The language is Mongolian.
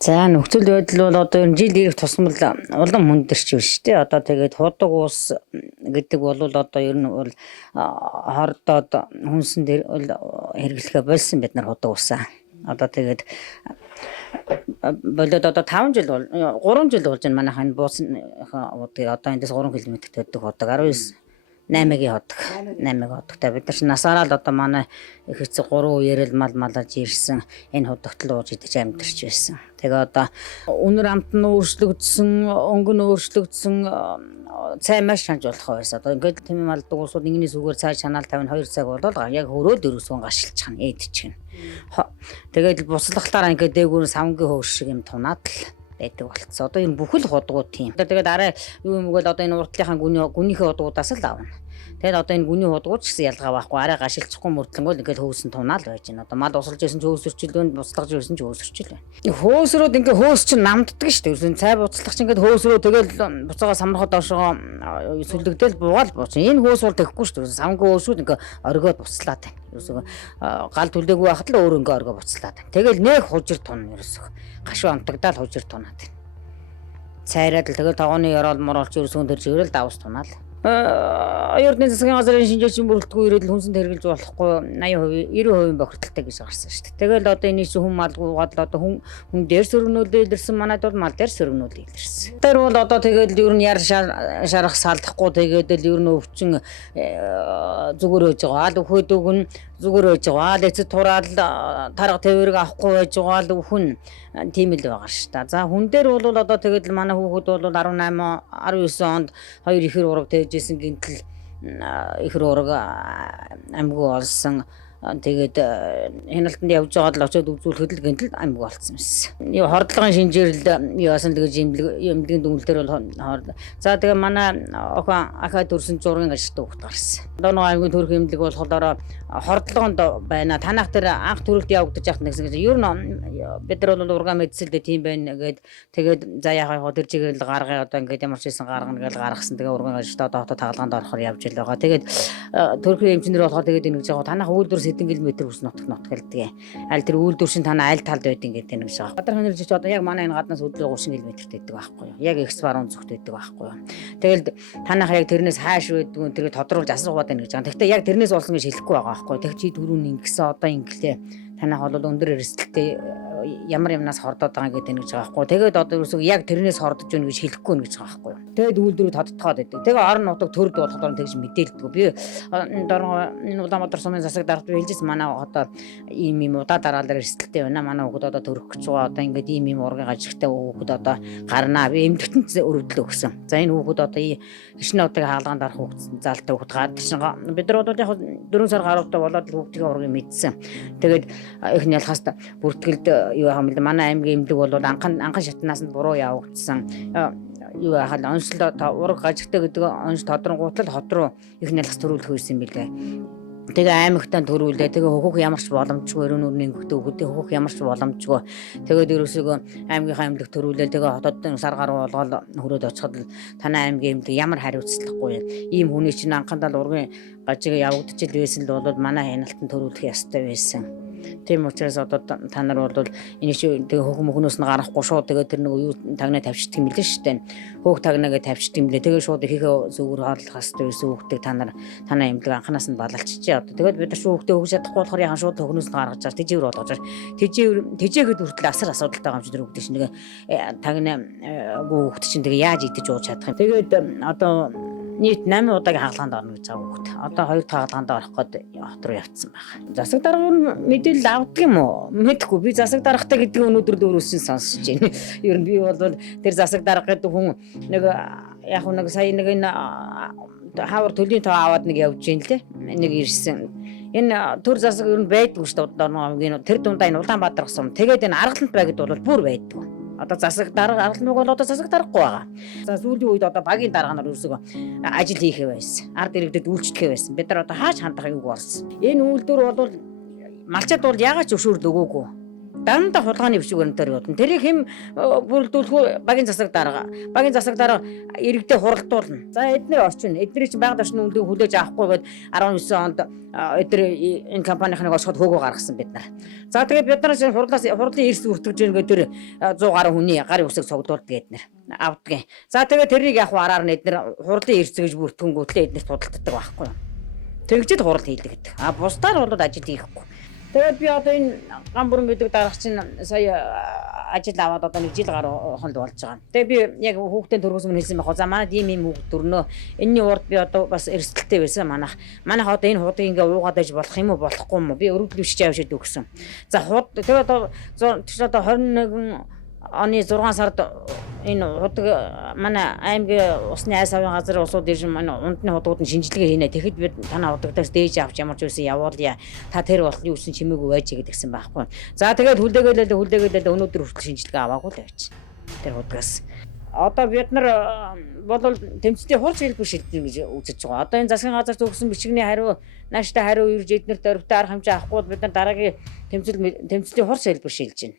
За нөхцөл байдал бол одоо энэ жил ирэх тусмал улам хүндэрч байна шүү дээ. Одоо тэгээд худаг уус гэдэг бол одоо ер нь бол хордоод хүнсэн дээр хэрэглэхэ болсон бид нар худаг уусаа. Одоо тэгээд болоод одоо 5 жил бол 3 жил болж байна манайхаа буусан одоо эндээс 3 км төддөг худаг 19 8-гийн ходог 8-гийн ходогтой бид нар ч насаараа л одоо манай их эцэг 3 үеэрэл малж ирсэн энэ ходогт л ууж идэж амьдарч байсан. Тэгээ одоо үнэр амт нь өөрчлөгдсөн, өнгө нь өөрчлөгдсөн, цай маш шанж болох байсан. Одоо ингээд тийм малдаг уусууд нэгний сүгээр цай шанаал 52 цаг болоод яг хөрөөд өрөөсгөн гашилчих нь эдчих нь. Тэгээд буцлагтаараа ингээд дээгүүр савнгийн хөөс шиг юм тунаад л байдаг болцсон. Одоо энэ бүхэл худгууд тийм. Тэгээд арай юу юм гээд одоо энэ урдлынхаа гүнийхээ худгуудаас л аавна. Тэгээд одоо энэ гүний худгууд ч гэсэн ялгаа байхгүй. Арай гашилчихгүй мөрдлөнгөө ингээд хөөсөн тунаал байж байна. Одоо мал усалж байсан ч хөөсөрчил байна, буцлагж байсан ч хөөсөрчил байна. Хөөсрөөд ингээд хөөс чинь намддаг шүү дээ. Цай буцлах чинь ингээд хөөсрөө тэгэл буцаага самрахад доошоо сүлдэгдэл буугаал бууч. Энэ хөөс бол тэхгүй шүү дээ. Самгийн хөөсүүд ингээд оргиод буцлаад байна. Ерөөсөө гал түлээгүй байхад л өөр ингээд оргиод буцлаад байна. Тэгэл нэг хужир тун ерөөсөө гашуу амтагдаал хужир тунаад байна. Цайраад л тэгэл тогооны ёроол моролч ерөөсөө тэр чиглэл давс тунаал. Оюутны засгийн газрын шинжээчийн бүрэлдэхүүн ирээд хүнсэнд хэрэгжилж болохгүй 80%, 90% бохирдолтой гэж гарсан шүү дээ. Тэгэл одоо энэ чинь хүн малгуугаад л одоо хүн дээр сөргнүүлээ илэрсэн манайд бол мал дээр сөргнүүлээ илэрсэн. Тэр бол одоо тэгэл ер нь яр шарах салдахгүй тэгээд л ер нь өвчин зүгээр байж байгаа. Ал өхөөд өгн зүгээр байж байгаа. Ал эцэд тураал тарга тээврэг авахгүй байж байгаа л өхөн тийм л байгаа шүү дээ. За хүн дээр бол одоо тэгэл манай хүүхэд бол 18 19 онд 2 ихэр ураг тээжсэн гинтэл ихэр ураг амьгүй олсон. Тэгээд хяналтанд явж байгаа л очиод үзүүлэхэд л гинтэл амьгүй болсон юмсэн. Юу хордлогын шинжээрэл яасан тэгэж эмнэлгийн дүнлэлтэр бол за тэгээ манай охин ахаа төрсөн зургийн ажилтны хүүхэд гарсан. Одоо нэг аймгийн төрх эмнэлэг болохоор хордлогонд байна. Танах тэр анх төрөлд явагдаж яхад нэгсэн гэж ер нь бид нар бол ургаан мэдсэлдээ тийм байна гэд тэгээд за яхаа тэр чигээр л гаргая одоо ингээд ямар ч хийсэн гаргана гэж гаргасан. Тэгээ ургаан ажилтаа одоо хотод хаалганд орохоор явж ил байгаа. Тэгээд төрхийн эмчнэр болохоор тэгээд ингэж байгаа танах үйлдвэр хэдэн километр ус нутгалдаг. Аль тэр үйлдвэр шин танаа аль талд байд ингээд тэнэг байгаа. Гадар ханарч одоо яг манай энэ гаднаас өдөө 30 км байдаг байхгүй юу. Яг экс баруун зүгт байдаг байхгүй юу. Тэгэл танах яг тэрнээс хааш байдгүй тэрийг тодруулж асуугаад байна гэж байгаа. Гэхдээ яг тэрнээс болсон гэж хэлэхгүй байгаа байхгүй юу. Тэг чи дөрөв ингэсэн одоо инглээ танах бол өндөр эрсдэлтэй ямар юмнаас хордоод байгаа гэдэг нэг байгаа байхгүй. Тэгээд одоо ерөөсөө яг тэрнээс хордож өгнө гэж хэлэхгүй нэ гэж байгаа байхгүй. Тэгээд үйлдвэрүүд тодтогоод байдаг. Тэгээд орон нутаг төрд болохоор тэгж мэдээлдэг. Би энэ Улаанбаатар сумын засаг дарагт хэлжсэн манай одоо ийм удаа дараалал эрсдэлтэй байна. Манай хүүхэд одоо төрөх гэж байгаа. Одоо ингээд ийм ургийн гажигтай хүүхэд одоо гарнаа. Би эмдэгтэнд өрөвдлөө өгсөн. За энэ хүүхэд одоо хичнээн удаа хаалганд арах хүүхэд залтай хүүхэд гадагш бид нар бол яг 4 сар гаруйтай болоод хүүхдийн ургийг мэдсэн. Тэгээд эхний ялхаас бүртгэлд юу хам манай аймгийн эмнэлэг бол анхан шатнаас нь буруу явагдсан. Юу хал онцлог ураг гажигтай гэдэг онц тодронгуутал хот руу их нялхас төрүүлэх байсан юм билээ. Тэгээ аймагтаа төрүүлээ. Тэгээ хөхөх ямарч боломжгүй өрөө нүрийн хөхтөө хөхтэй хөхөх ямарч боломжгүй. Тэгээд ерөөсөө аймгийнхаа эмнэлэг төрүүлээ. Тэгээ хотод сар гаруй болгоод хөрөөд очиход танай аймгийн эмнэлэг ямар хариуцлагагүй. Ийм хүний чинь анхандаа л ургийн гажиг явагдаж ил байсан л бол манай хяналтанд төрүүлэх ёстой байсан. Тийм учраас одоо та нар бол энэ шиг тэгээ хөх мөхнөөс нь гарахгүй шууд тэгээ тэр нэг юу тагнаа тавьчихдаг юм билээ шүү дээ. Хөөх тагнаагаа тавьчихдаг юм билээ. Тэгээ шууд ихээ зөвгөр хооллох хэвээр байсан хүүхдээ танаа эмнэлэг анханаас нь балалчжээ. Одоо тэгээд бид нар хүүхдээ өгч чадахгүй болохоор яхан шууд хөхнөөс нь гаргаж чаар тэжээвэр болгож тэжээхэд хүртэл асар асуудалтай байгаа юм чи тэр хүүхдээ чинь тэгээ тагнаа хүүхд чинь тэгээ яаж идэж ууж чадах юм. Тэгээд одоо нийт 8 удаагийн хаалганд орно гэж байгаа хүүхэд. Одоо 2 дахь хаалганд орох гээд хот руу явцсан байна. Засаг дарга мэдээлэл авдаг юм уу? Мэдэхгүй. Би засаг даргатай гэдэг өнөөдөр дөөрөөсөн сонсож байна. Ер нь би бол тэр засаг дарга гэдэг хүн нэг яг нэг сая нэг энэ хавар төлийн тоо аваад нэг явж гин лээ. Нэг ирсэн. Энэ төр засаг ер нь байдгүй шүү дээ. Одоо тэр дундаа энэ Улаанбаатар гсон. Тэгээд энэ Аргалант байгд бол бүр байдгүй. Одоо засаг дарга аргалныг бол одоо засаг дарахгүй байгаа. За сүүлийн үед одоо багийн дарга нар ерөөсөө ажил хийхээ байсан. Ард иргэдэд үйлчлэхээ байсан. Бид нар одоо хааж хандах юуг болсон. Энэ үйлдвэр бол малчад бол ягаад ч өшөөрл өгөөгүй. дандаа хулгайны бичвэрэн дээр явуулна. Тэрийг хэн бүрдүүлэх багийн засаг дарга. Багийн засаг дарга иргэдэд хуралдуулна. За эдгээр орчин, эдгээр чинь байгаль орчны үндийг хүлээж авахгүй гээд 19 онд эдгээр энэ компанийнхныг осгоод хөөгөө гаргасан бид нар. За тэгээд бид нар хурлын эрс үртгэж ингээд тэр 100 гаруй хүний гарын үсэг цогдуулдаг эдгээр авдгийн. За тэгээд тэрийг яг араар нь эдгээр хурлын эрс гэж бүртгэнгүүтлээ эднэрт худалддаг байхгүй юу? Тэгжид хурал хийдэг гэдэг. А бусдаар бол ажил хийхгүй. Тэгээд би одоо энэ гамбүрэн гэдэг дарга чинь сая ажил аваад одоо 1 жил гаруй хонд болж байгаа. Тэгээд би яг хүүхдээ төрөөс өмнө хэлсэн байх. За манайд ийм хүүхд төрнөө. Энэний урд би одоо бас эрсдэлтэй байсан манайх одоо энэ хуудыг ингээ уугаад байж болох юм уу болохгүй юм уу? Би өргөдөл бичиж авчиад өгсөн. За тэгээд одоо 21 оны 6 сард энэ худаг манай аймгийн усны айс авийн газрын усууд ирж манай ундны худууд нь шинжилгээ хийнэ. Тэгэхэд бид танаа худагдаас дээж авч ямар ч үсэн явуулъя. Та тэр бол юу гэсэн чимээгүй байж гэдгсэн байхгүй. За тэгээд хүлээгээл өнөөдөр хүртэл шинжилгээ аваагүй л байж. Тэр худагаас одоо бид нар бол тэмцэлтийн хурц хэлбэр шилжүүлнэ гэж үзэж байгаа. Одоо энэ засгийн газар төгсөн бичигний хариу нааштай хариу ирж эднэрт өрөвтэй арга хэмжээ авахгүй бид нар дараагийн тэмцэлтийн хурц хэлбэр шилжиж байна.